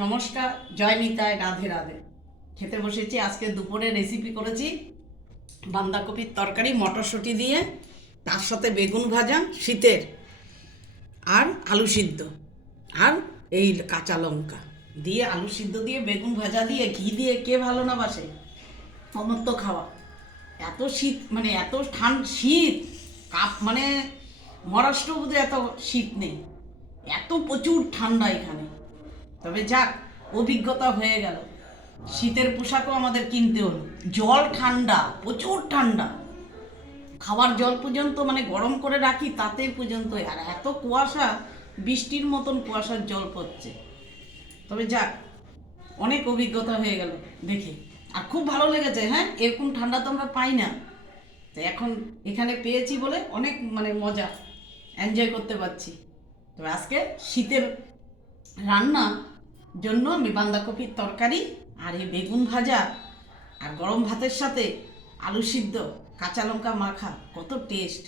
নমস্কার, জয় নিতাই, রাধে রাধে। খেতে বসেছি। আজকে দুপুরে রেসিপি করেছি বাঁধাকপির তরকারি মটরশুঁটি দিয়ে, তার সাথে বেগুন ভাজা শীতের, আর আলু সিদ্ধ, আর এই কাঁচা লঙ্কা দিয়ে আলু সিদ্ধ দিয়ে বেগুন ভাজা দিয়ে ঘি দিয়ে কে ভালো না বাসে অমৃত খাওয়া। এত শীত, মানে এত শীত মানে মহারাষ্ট্র বোধহয় এত শীত নেই, এত প্রচুর ঠান্ডা এখানে। তবে যাক, অভিজ্ঞতা হয়ে গেল। শীতের পোশাকও আমাদের কিনতে হলো। জল ঠান্ডা, প্রচুর ঠান্ডা। খাবার জল পর্যন্ত মানে গরম করে রাখি, তাতে পর্যন্ত আর এত কুয়াশা, বৃষ্টির মতন কুয়াশার জল পড়ছে। তবে যাক, অনেক অভিজ্ঞতা হয়ে গেল দেখে, আর খুব ভালো লেগেছে। হ্যাঁ, এরকম ঠান্ডা তো আমরা পাই না, তো এখন এখানে পেয়েছি বলে অনেক মানে মজা এনজয় করতে পারছি। তবে আজকে শীতের রান্না জন্য আমি বাঁধাকপির তরকারি আর এই বেগুন ভাজা আর গরম ভাতের সাথে আলু সিদ্ধ, কাঁচা লঙ্কা মাখা, কত টেস্ট।